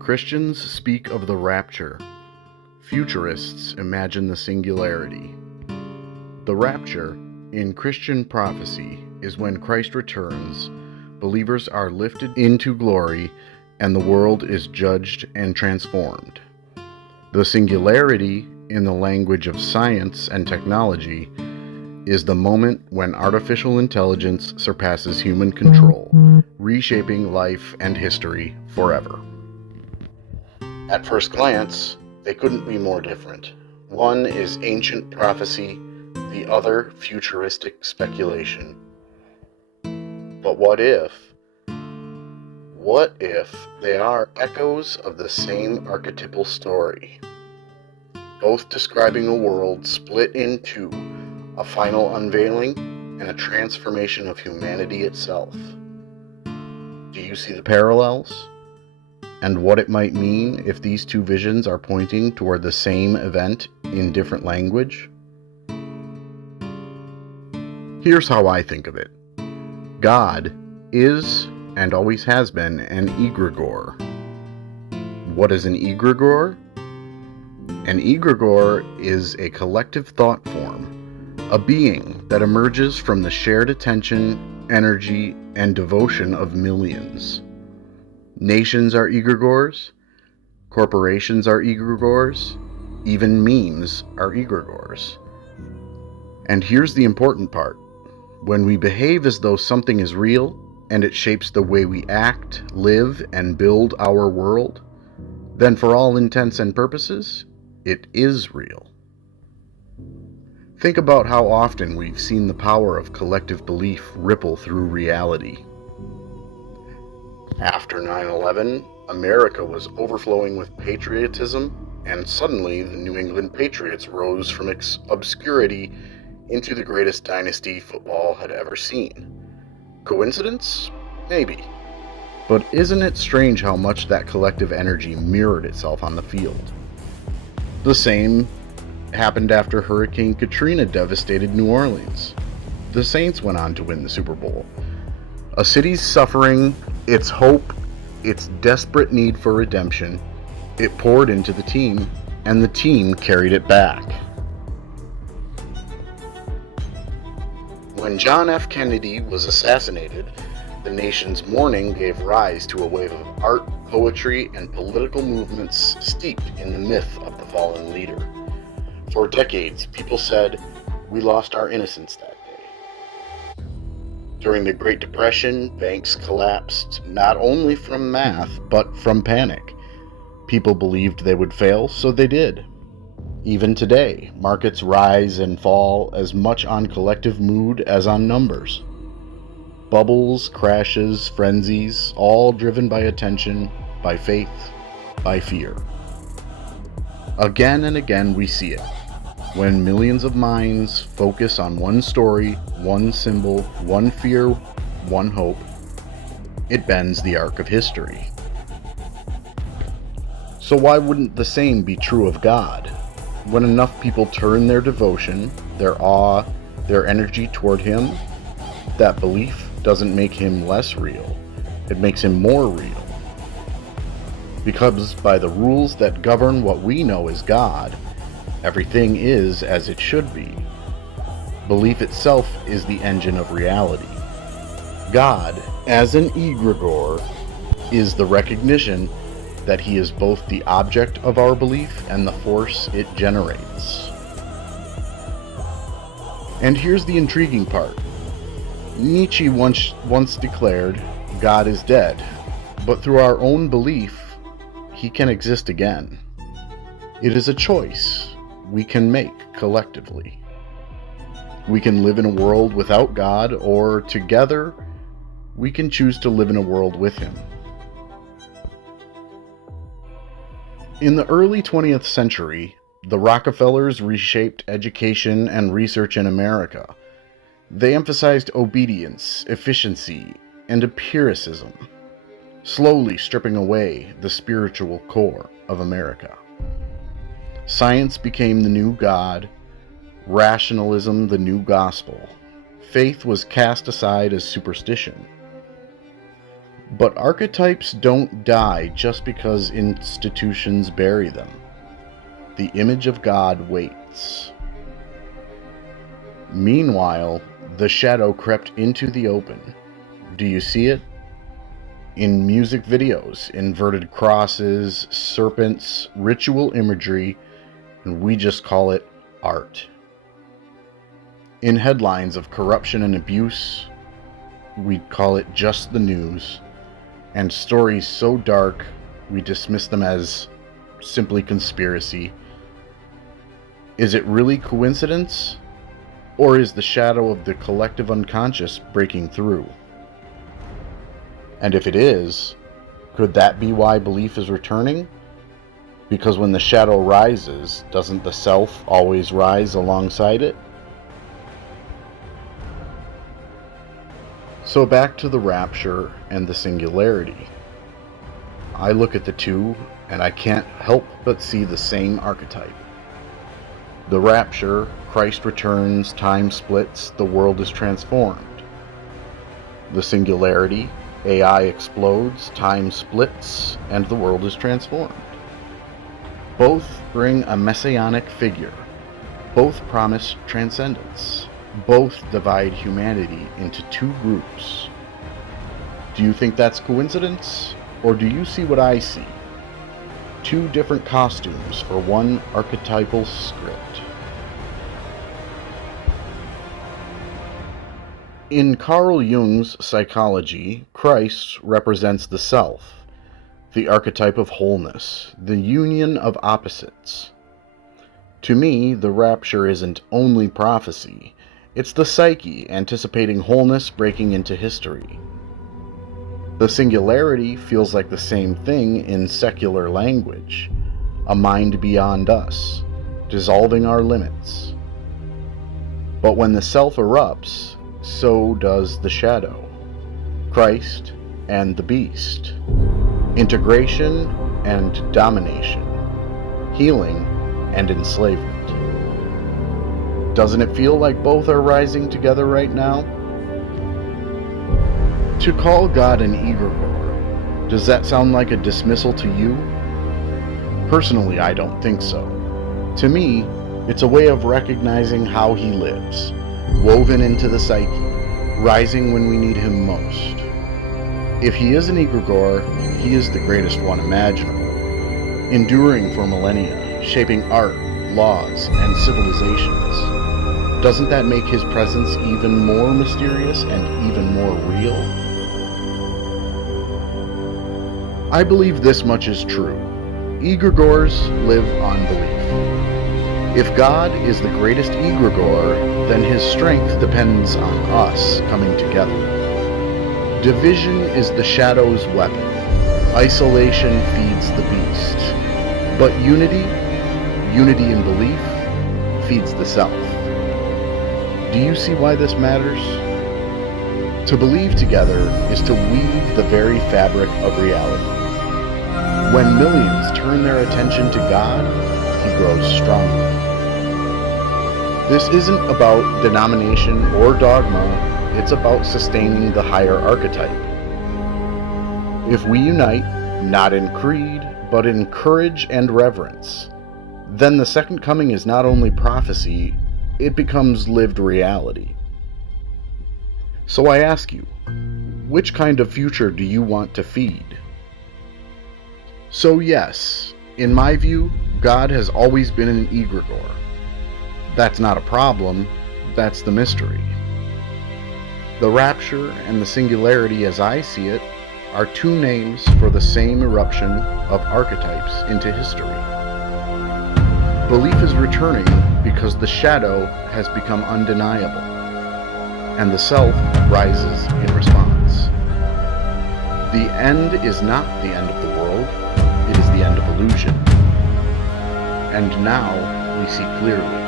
Christians speak of the rapture. Futurists imagine the singularity. The rapture, in Christian prophecy, is when Christ returns, believers are lifted into glory, and the world is judged and transformed. The singularity, in the language of science and technology, is the moment when artificial intelligence surpasses human control, reshaping life and history forever. At first glance, they couldn't be more different. One is ancient prophecy, the other futuristic speculation. But what if they are echoes of the same archetypal story, both describing a world split in two, a final unveiling and a transformation of humanity itself? Do you see the parallels? And what it might mean if these two visions are pointing toward the same event in different language? Here's how I think of it. God is and always has been an egregore. What is an egregore? An egregore is a collective thought form, a being that emerges from the shared attention, energy, and devotion of millions. Nations are egregores, corporations are egregores, even memes are egregores. And here's the important part. When we behave as though something is real, and it shapes the way we act, live, and build our world, then for all intents and purposes, it is real. Think about how often we've seen the power of collective belief ripple through reality. After 9/11, America was overflowing with patriotism, and suddenly the New England Patriots rose from obscurity into the greatest dynasty football had ever seen. Coincidence? Maybe. But isn't it strange how much that collective energy mirrored itself on the field? The same happened after Hurricane Katrina devastated New Orleans. The Saints went on to win the Super Bowl. A city's suffering, its hope, its desperate need for redemption, it poured into the team, and the team carried it back. When John F. Kennedy was assassinated, the nation's mourning gave rise to a wave of art, poetry, and political movements steeped in the myth of the fallen leader. For decades, people said, "We lost our innocence that day." During the Great Depression, banks collapsed not only from math, but from panic. People believed they would fail, so they did. Even today, markets rise and fall as much on collective mood as on numbers. Bubbles, crashes, frenzies, all driven by attention, by faith, by fear. Again and again we see it. When millions of minds focus on one story, one symbol, one fear, one hope, it bends the arc of history. So why wouldn't the same be true of God? When enough people turn their devotion, their awe, their energy toward Him, that belief doesn't make Him less real. It makes Him more real. Because by the rules that govern what we know as God, everything is as it should be. Belief itself is the engine of reality. God, as an egregore, is the recognition that He is both the object of our belief and the force it generates. And here's the intriguing part. Nietzsche once declared, "God is dead, but through our own belief, He can exist again." It is a choice we can make collectively. We can live in a world without God, or together, we can choose to live in a world with Him. In the early 20th century, the Rockefellers reshaped education and research in America. They emphasized obedience, efficiency, and empiricism, slowly stripping away the spiritual core of America. Science became the new God, rationalism the new gospel. Faith was cast aside as superstition. But archetypes don't die just because institutions bury them. The image of God waits. Meanwhile, the shadow crept into the open. Do you see it? In music videos, inverted crosses, serpents, ritual imagery, and we just call it art. In headlines of corruption and abuse, we call it just the news, and stories so dark we dismiss them as simply conspiracy. Is it really coincidence? Or is the shadow of the collective unconscious breaking through? And if it is, could that be why belief is returning? Because when the shadow rises, doesn't the self always rise alongside it? So back to the rapture and the singularity. I look at the two, and I can't help but see the same archetype. The rapture, Christ returns, time splits, the world is transformed. The singularity, AI explodes, time splits, and the world is transformed. Both bring a messianic figure. Both promise transcendence. Both divide humanity into two groups. Do you think that's coincidence? Or do you see what I see? Two different costumes for one archetypal script. In Carl Jung's psychology, Christ represents the self, the archetype of wholeness, the union of opposites. To me, the rapture isn't only prophecy, it's the psyche anticipating wholeness breaking into history. The singularity feels like the same thing in secular language, a mind beyond us, dissolving our limits. But when the self erupts, so does the shadow, Christ and the beast, integration and domination, healing and enslavement. Doesn't it feel like both are rising together right now? To call God an egregore, does that sound like a dismissal to you? Personally, I don't think so. To me, it's a way of recognizing how he lives, woven into the psyche, rising when we need him most. If he is an egregore, he is the greatest one imaginable, enduring for millennia, shaping art, laws, and civilizations. Doesn't that make his presence even more mysterious and even more real? I believe this much is true. Egregores live on belief. If God is the greatest egregore, then his strength depends on us coming together. Division is the shadow's weapon. Isolation feeds the beast. But unity in belief, feeds the self. Do you see why this matters? To believe together is to weave the very fabric of reality. When millions turn their attention to God, he grows stronger. This isn't about denomination or dogma, it's about sustaining the higher archetype. If we unite, not in creed, but in courage and reverence, then the second coming is not only prophecy, it becomes lived reality. So I ask you, which kind of future do you want to feed? So yes, in my view, God has always been an egregore. That's not a problem, that's the mystery. The rapture and the singularity as I see it are two names for the same eruption of archetypes into history. Belief is returning because the shadow has become undeniable, and the self rises in response. The end is not the end of the world, it is the end of illusion. And now we see clearly.